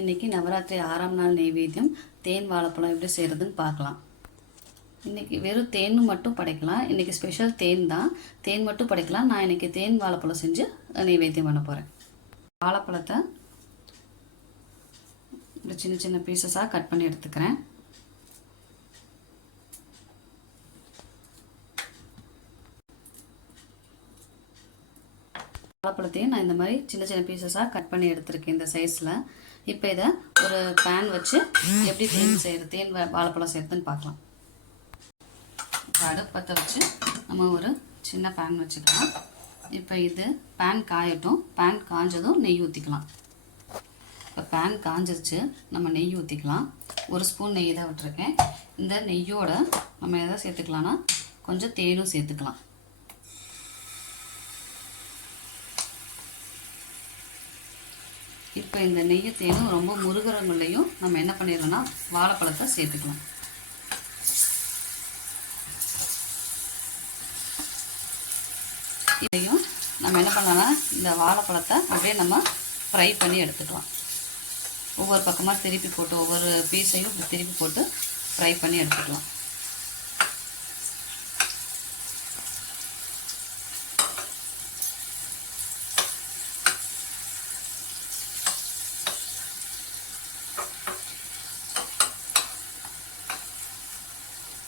இன்றைக்கி நவராத்திரி 6ஆம் நாள் நெய்வேத்தியம் தேன் வாழைப்பழம் எப்படி செய்கிறதுன்னு பார்க்கலாம். இன்றைக்கி வெறும் தேன் மட்டும் படைக்கலாம். இன்றைக்கி ஸ்பெஷல் தேன் தான். தேன் மட்டும் படைக்கலாம். நான் இன்றைக்கி தேன் வாழைப்பழம் செஞ்சு நெய்வேத்தியம் பண்ண போகிறேன். வாழைப்பழத்தை இப்படி சின்ன சின்ன பீசஸாக கட் பண்ணி எடுத்துக்கிறேன். வாழைப்பழத்தையும் நான் இந்த மாதிரி சின்ன சின்ன பீசஸாக கட் பண்ணி எடுத்துருக்கேன் இந்த சைஸில். இப்போ இதை ஒரு பேன் வச்சு எப்படி தேன் வாழைப்பழம் செய்கிறதுன்னு பார்க்கலாம். இப்போ அடுப்பத்தை வச்சு நம்ம ஒரு சின்ன பேன் வச்சுக்கலாம். இப்போ இது பேன் காயட்டும். பேன் காஞ்சதும் நெய் ஊற்றிக்கலாம். இப்போ பேன் காஞ்சிருச்சு, நம்ம நெய் ஊற்றிக்கலாம். ஒரு ஸ்பூன் நெய் தான் விட்டுருக்கேன். இந்த நெய்யோட நம்ம எதை சேர்த்துக்கலாம்னா கொஞ்சம் தேனும் சேர்த்துக்கலாம். இப்போ இந்த நெய் தேனும் ரொம்ப முருகரங்களையும் நம்ம என்ன பண்ணிடலாம்னா வாழைப்பழத்தை சேர்த்துக்கலாம். இதையும் நம்ம என்ன பண்ணலாம்னா இந்த வாழைப்பழத்தை அப்படியே நம்ம ஃப்ரை பண்ணி எடுத்துக்கலாம். ஒவ்வொரு பக்கமாக திருப்பி போட்டு ஒவ்வொரு பீஸையும் திருப்பி போட்டு ஃப்ரை பண்ணி எடுத்துக்கலாம்.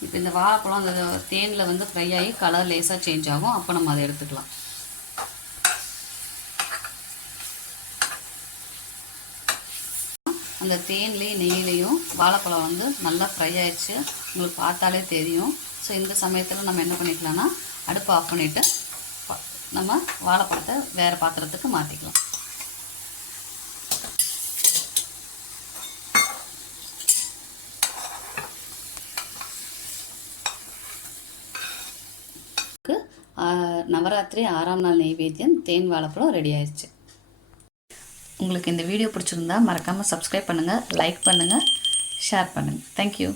இப்போ இந்த வாழைப்பழம் அந்த தேனில் வந்து ஃப்ரை ஆகி கலர் லேசாக சேஞ்ச் ஆகும். அப்போ நம்ம அதை எடுத்துக்கலாம். அந்த தேன்லேயும் நெய்யிலையும் வாழைப்பழம் வந்து நல்லா ஃப்ரை ஆயிடுச்சு, உங்களுக்கு பார்த்தாலே தெரியும். ஸோ இந்த சமயத்தில் நம்ம என்ன பண்ணிக்கலாம்னா அடுப்பை ஆஃப் பண்ணிவிட்டு நம்ம வாழைப்பழத்தை வேறு பாத்திரத்துக்கு மாற்றிக்கலாம். நவராத்திரி 6ஆம் நாள் நெய்வேத்தியம் தேன் வாழைப்பழம் ரெடி ஆயிடுச்சு. உங்களுக்கு இந்த வீடியோ பிடிச்சிருந்தா மறக்காமல் சப்ஸ்கிரைப் பண்ணுங்கள், லைக் பண்ணுங்கள், ஷேர் பண்ணுங்கள். தேங்க்யூ.